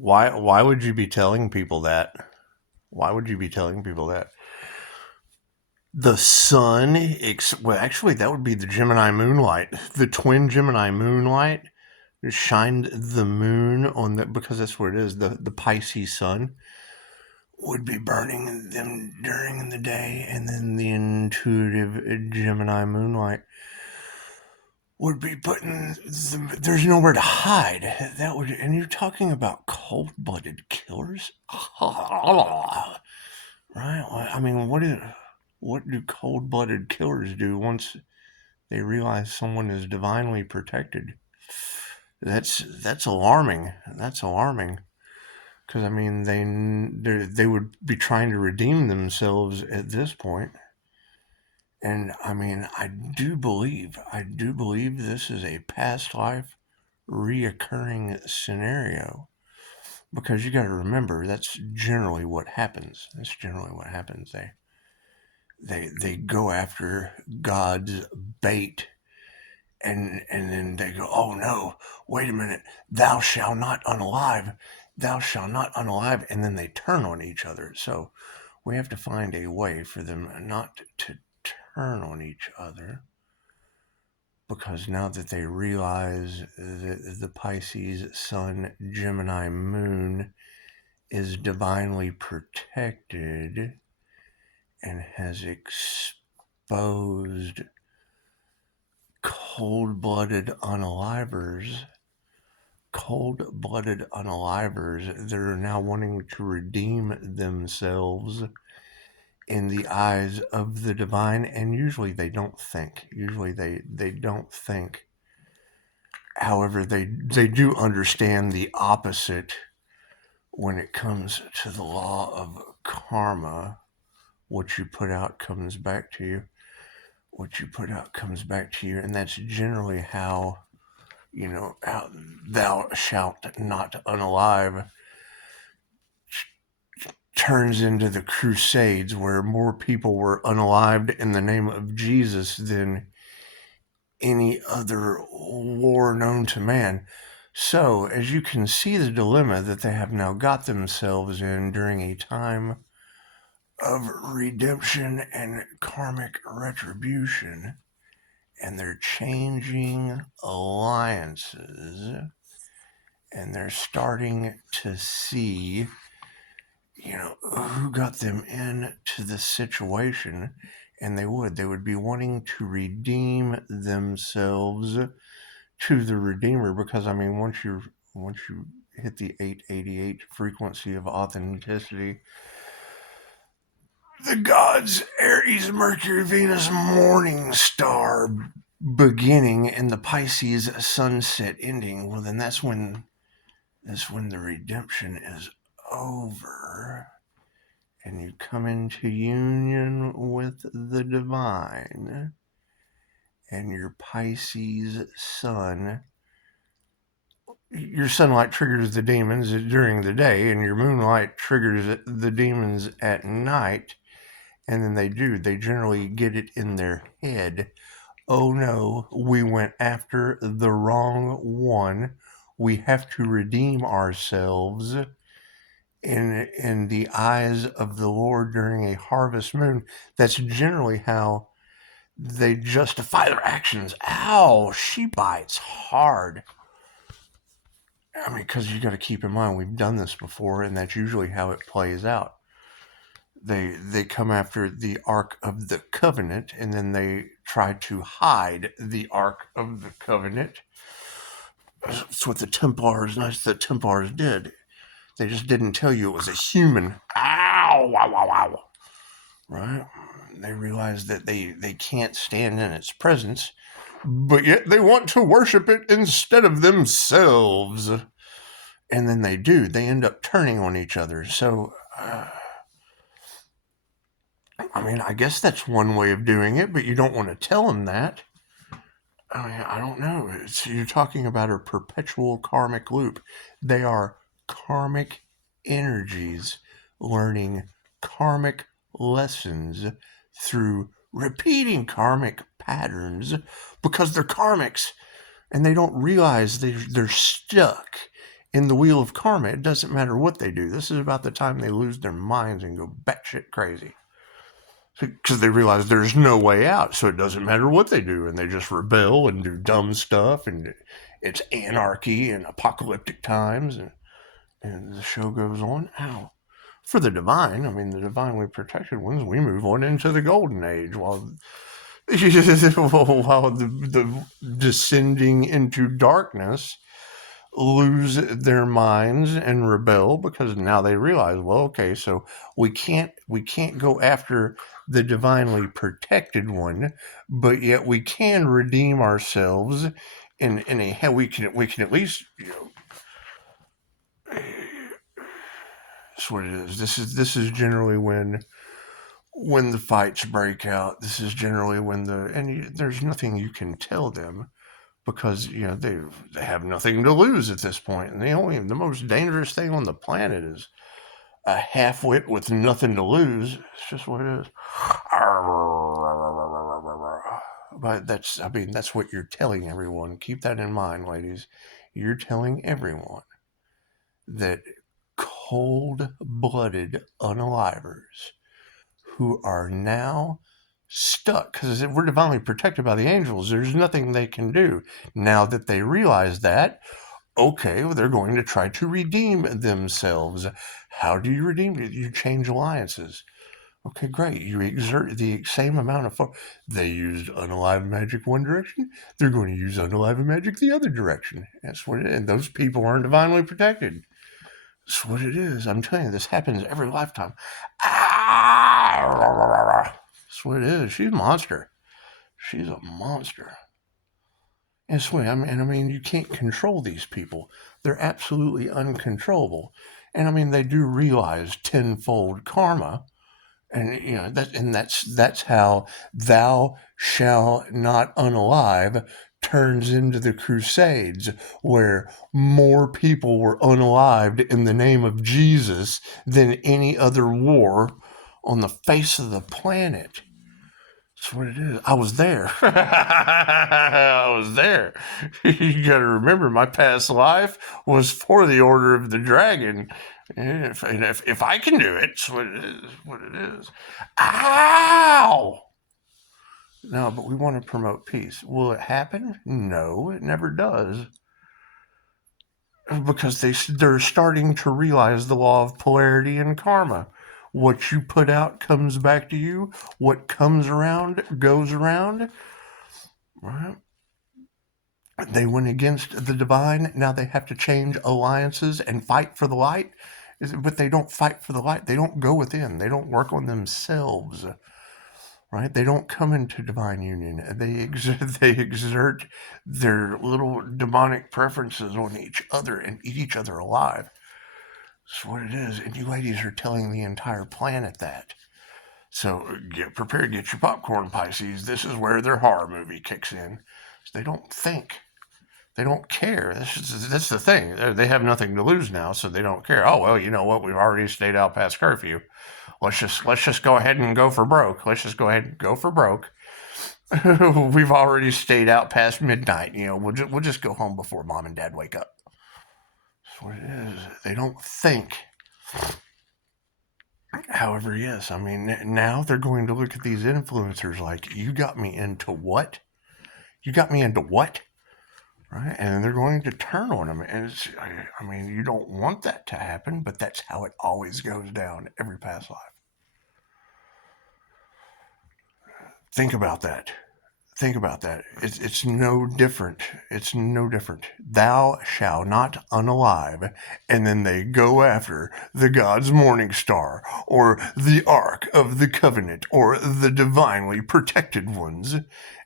Why would you be telling people that? Why would you be telling people that? The sun, well, actually, that would be the Gemini moonlight. The twin Gemini moonlight shined the moon on the, because that's where it is, the Pisces sun would be burning them during the day, and then the intuitive Gemini moonlight would be putting there's nowhere to hide. That would, and you're talking about cold-blooded killers, right? I mean, what do cold-blooded killers do once they realize someone is divinely protected? That's alarming. That's alarming. Because I mean, they would be trying to redeem themselves at this point. And I mean, I do believe this is a past life reoccurring scenario, because you got to remember that's generally what happens. They go after God's bait, and then they go, oh no, wait a minute, thou shalt not unalive, and then they turn on each other. So we have to find a way for them not to turn on each other, because now that they realize that the Pisces Sun Gemini Moon is divinely protected and has exposed cold-blooded unalivers, they're now wanting to redeem themselves in the eyes of the divine, and usually they don't think. However, they do understand the opposite when it comes to the law of karma. What you put out comes back to you. And that's generally how, how thou shalt not unalive turns into the Crusades, where more people were unalived in the name of Jesus than any other war known to man. So, as you can see, the dilemma that they have now got themselves in during a time of redemption and karmic retribution, and they're changing alliances, and they're starting to see, who got them into the situation, and they would be wanting to redeem themselves to the Redeemer, because I mean, once you hit the 888 frequency of authenticity, the gods Aries, Mercury, Venus, Mourning star beginning, and the Pisces sunset ending, well then that's when the redemption is over, and you come into union with the divine, and your Pisces sun, your sunlight triggers the demons during the day, and your moonlight triggers the demons at night. And then they generally get it in their head, oh no, we went after the wrong one, we have to redeem ourselves in the eyes of the Lord during a harvest moon. That's generally how they justify their actions. Ow, she bites hard. I mean, because you got to keep in mind, we've done this before, and that's usually how it plays out. They come after the Ark of the Covenant, and then they try to hide the Ark of the Covenant. That's what the Templars did. They just didn't tell you it was a human. Ow, wow, wow, wow. Right? They realize that they can't stand in its presence, but yet they want to worship it instead of themselves. And then they do. They end up turning on each other. So, I mean, I guess that's one way of doing it, but you don't want to tell them that. I mean, I don't know. You're talking about a perpetual karmic loop. They are karmic energies learning karmic lessons through repeating karmic patterns, because they're karmics and they don't realize they're stuck In the wheel of karma, it doesn't matter what they do. This is about the time they lose their minds and go batshit crazy. Because they realize there's no way out, so it doesn't matter what they do, and they just rebel and do dumb stuff, and it's anarchy and apocalyptic times, and the show goes on. Ow. For the divine, I mean, the divinely protected ones, we move on into the golden age while the descending into darkness lose their minds and rebel, because now they realize, well, okay, so we can't go after the divinely protected one, but yet we can redeem ourselves in a we can at least, that's what it is. This is generally when the fights break out. This is generally when there's nothing you can tell them, because they have nothing to lose at this point, and the most dangerous thing on the planet is a half-wit with nothing to lose. It's just what it is. But that's what you're telling everyone. Keep that in mind, ladies. You're telling everyone that cold-blooded unalivers who are now stuck, because we're divinely protected by the angels, there's nothing they can do. Now that they realize that, okay, well, they're going to try to redeem themselves. How do you redeem it? You change alliances. Okay, great. You exert the same amount of force. They used unalive magic one direction. They're going to use unalive magic the other direction. That's what it is. And those people aren't divinely protected. That's what it is. I'm telling you, this happens every lifetime. That's what it is. She's a monster. She's a monster. And I mean, you can't control these people. They're absolutely uncontrollable. And I mean, they do realize tenfold karma. And that's how thou shall not unalive turns into the Crusades, where more people were unalived in the name of Jesus than any other war on the face of the planet. That's what it is. I was there. I was there. You got to remember, my past life was for the Order of the Dragon. And if I can do it, it's what it is. What it is. Ow! No, but we want to promote peace. Will it happen? No, it never does. Because they're starting to realize the law of polarity and karma. What you put out comes back to you. What comes around goes around. Right? They went against the divine. Now they have to change alliances and fight for the light. But they don't fight for the light. They don't go within. They don't work on themselves. Right? They don't come into divine union. They exert their little demonic preferences on each other and eat each other alive. That's what it is. And you ladies are telling the entire planet that. So get prepared, get your popcorn, Pisces. This is where their horror movie kicks in. They don't think. They don't care. That's the thing. They have nothing to lose now, so they don't care. Oh, well, you know what? We've already stayed out past curfew. Let's just go ahead and go for broke. Let's just go ahead and go for broke. We've already stayed out past midnight. We'll just go home before mom and dad wake up. That's what it is. They don't think. However, yes, I mean, now they're going to look at these influencers like, you got me into what? You got me into what? Right? And they're going to turn on them. And I mean, you don't want that to happen, but that's how it always goes down every past life. Think about that. Think about that. It's no different. It's no different. Thou shalt not unalive. And then they go after the God's morning star, or the Ark of the Covenant, or the divinely protected ones.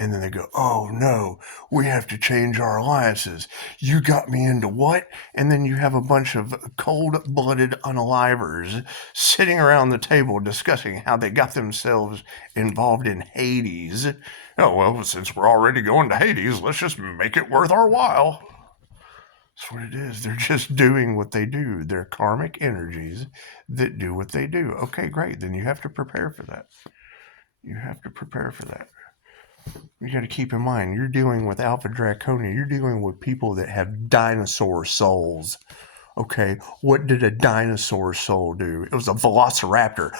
And then they go, oh no, we have to change our alliances. You got me into what? And then you have a bunch of cold-blooded unalivers sitting around the table discussing how they got themselves involved in Hades. Oh, well, since we're already going to Hades, let's just make it worth our while. That's what it is. They're just doing what they do. They're karmic energies that do what they do. Okay, great. Then you have to prepare for that. You have to prepare for that. You got to keep in mind, you're dealing with Alpha Draconia. You're dealing with people that have dinosaur souls. Okay, what did a dinosaur soul do? It was a velociraptor.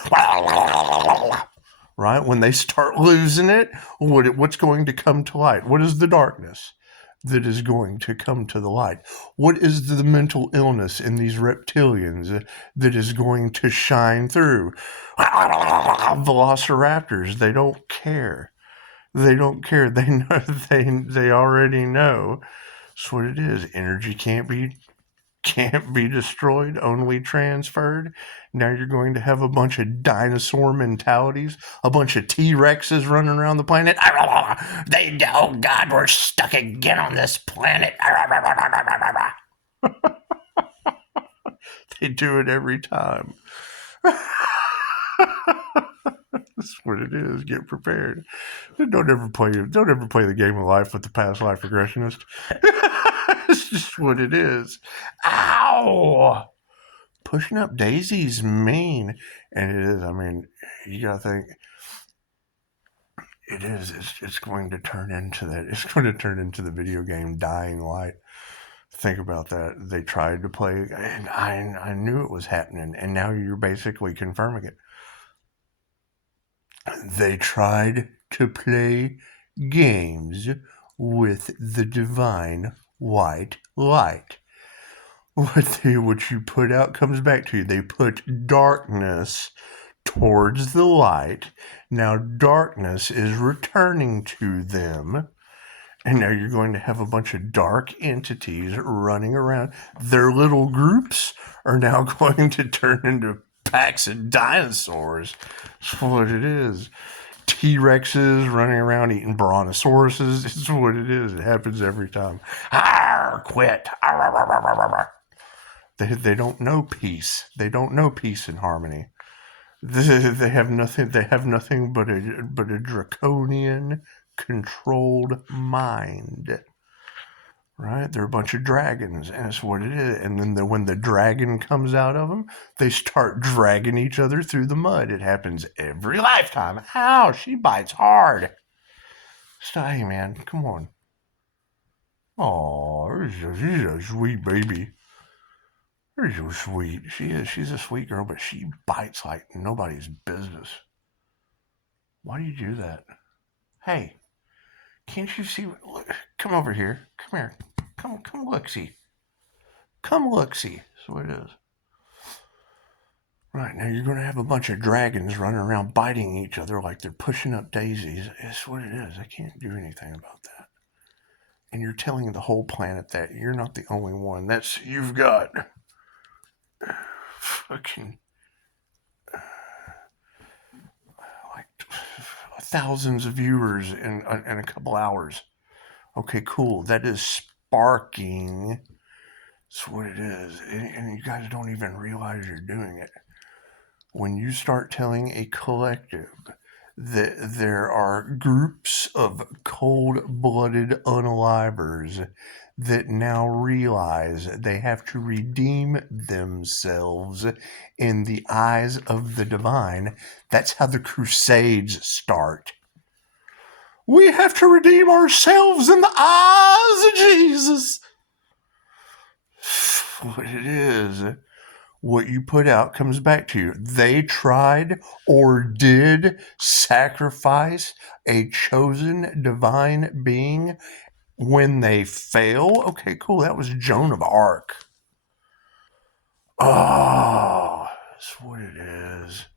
Right? When they start losing it, what's going to come to light? What is the darkness that is going to come to the light? What is the mental illness in these reptilians that is going to shine through? Velociraptors, they don't care. They don't care. They know. They already know. That's what it is. Energy can't be destroyed, only transferred. Now you're going to have a bunch of dinosaur mentalities, a bunch of T-Rexes running around the planet. Oh God, we're stuck again on this planet. They do it every time. That's what it is. Get prepared. Don't ever play the game of life with the past life regressionist. It's just what it is. Ow! Pushing up daisies mean, and it is. I mean, you gotta think. It is. It's going to turn into that. It's going to turn into the video game Dying Light. Think about that. They tried to play, and I knew it was happening, and now you're basically confirming it. They tried to play games with the divine white light. What you put out comes back to you. They put darkness towards the light. Now darkness is returning to them. And now you're going to have a bunch of dark entities running around. Their little groups are now going to turn into packs of dinosaurs. That's what it is. T-Rexes running around eating brontosauruses. It's what it is. It happens every time. Quit. They don't know peace. They don't know peace and harmony. They have nothing. They have nothing but a draconian controlled mind. Right? They're a bunch of dragons, and that's what it is. And then when the dragon comes out of them, they start dragging each other through the mud. It happens every lifetime. Ow, she bites hard. Hey, man, come on. Oh, she's a sweet baby. She's so sweet. She is. She's a sweet girl, but she bites like nobody's business. Why do you do that? Hey, can't you see? Look, come over here. Come here. Come look-see. Come look-see. That's what it is. Right, now you're going to have a bunch of dragons running around biting each other like they're pushing up daisies. It's what it is. I can't do anything about that. And you're telling the whole planet that. You're not the only one. You've got fucking like thousands of viewers in a couple hours. Okay, cool. That is sparking. That's what it is. And you guys don't even realize you're doing it. When you start telling a collective that there are groups of cold-blooded unalivers that now realize they have to redeem themselves in the eyes of the divine, that's how the Crusades start. We have to redeem ourselves in the eyes of Jesus. What it is. What you put out comes back to you. They tried or did sacrifice a chosen divine being when they fail. Okay, cool. That was Joan of Arc. Oh, that's what it is.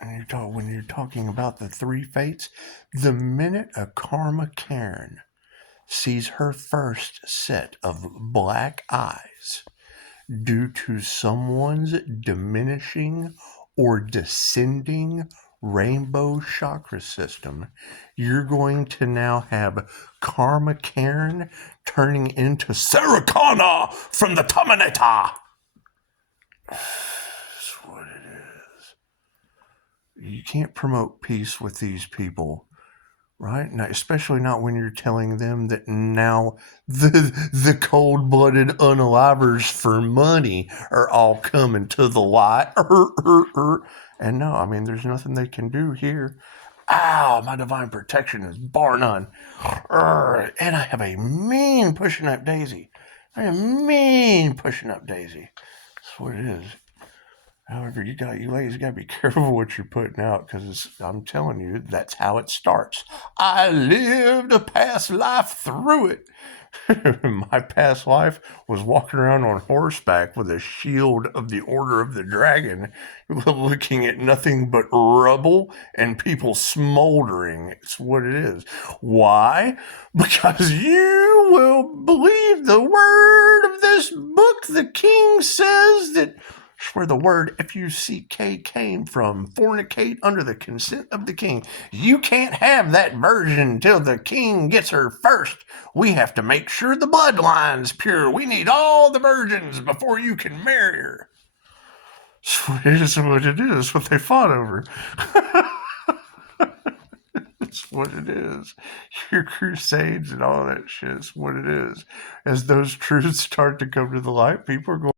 And when you're talking about the three fates, the minute a karma Karen sees her first set of black eyes due to someone's diminishing or descending rainbow chakra system, you're going to now have Karma Karen turning into Sarah Connor from the Terminator. That's what it is. You can't promote peace with these people. Right? Now, especially not when you're telling them that now the cold-blooded unalivers for money are all coming to the light. And no, I mean, there's nothing they can do here. Ow, my divine protection is bar none. And I have a mean pushing up daisy. I mean pushing up Daisy. That's what it is. However, you ladies got to be careful what you're putting out, because I'm telling you, that's how it starts. I lived a past life through it. My past life was walking around on horseback with a shield of the Order of the Dragon, looking at nothing but rubble and people smoldering. It's what it is. Why? Because you will believe the word of this book. The king says that where the word F-U-C-K came from, fornicate under the consent of the king. You can't have that virgin until the king gets her first. We have to make sure the bloodline's pure. We need all the virgins before you can marry her. It is what it is, what they fought over. It's what it is. Your crusades and all that shit is what it is. As those truths start to come to the light, people are going,